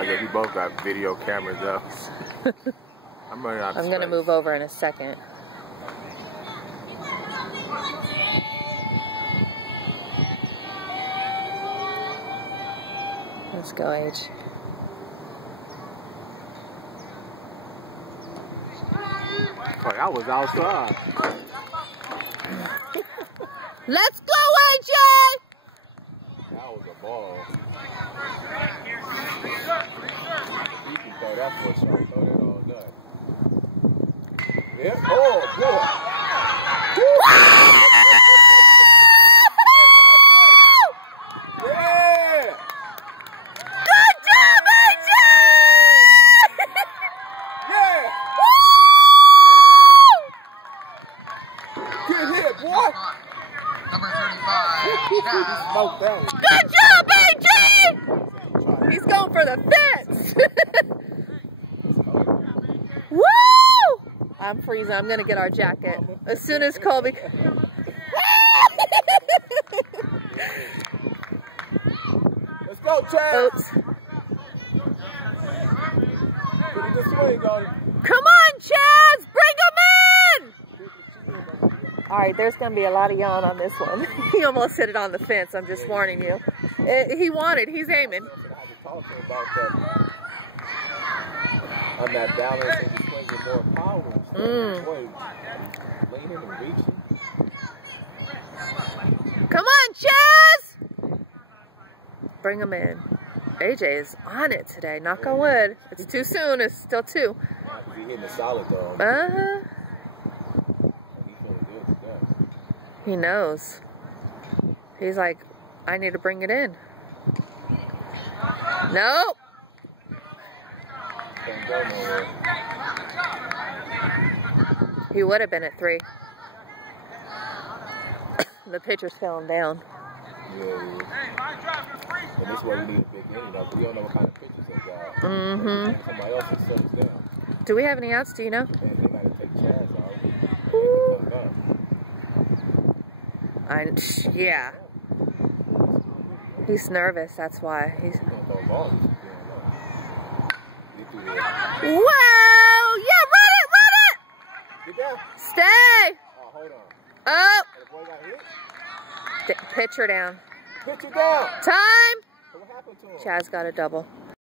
I guess we both got video cameras up. I'm running out of I'm gonna move over in a second. Let's go, Age. Oh, I was outside. Let's go, AJ! That was a ball. You can throw that for a shot. Throw that all day. Yeah. Oh, boy. Yeah. Good job, AJ! Yeah. Get hit, boy. Number 35. He smoked that one. Good job, AJ! He's going for the fence. Woo! I'm freezing. I'm gonna get our jacket as soon as Colby. Let's go, Chad. Oops. Put the swing on it. Come on, Chaz! Bring him in! Alright, there's going to be a lot of yawn on this one. He almost hit it on the fence, I'm just warning you. He wanted, he's aiming. Talking about that on that balance and just playing with more power and stuff. Boy, leaning and reaching. Come on, Chaz! Bring him in. AJ is on it today. Knock on wood. It's too soon. It's still 2. He hitting the solid though. Uh-huh. He's feeling good today. He knows. He's like, I need to bring it in. Nope. Can't go nowhere. He would have been at 3. The pitcher's fell him down. Yeah. And this is why we need a big inning. Though, we don't know what kind of pitches they got. Mm-hmm. Somebody else will shut us down. Do we have any outs? Do you know? And they got to take Chaz out. Yeah. He's nervous, that's why. He's... Wow! Yeah, run it! Get down. Stay! Oh, hold on. Oh! The boy got hit? Pitcher down. Pitcher down. Time! What happened to him? Chaz got a double.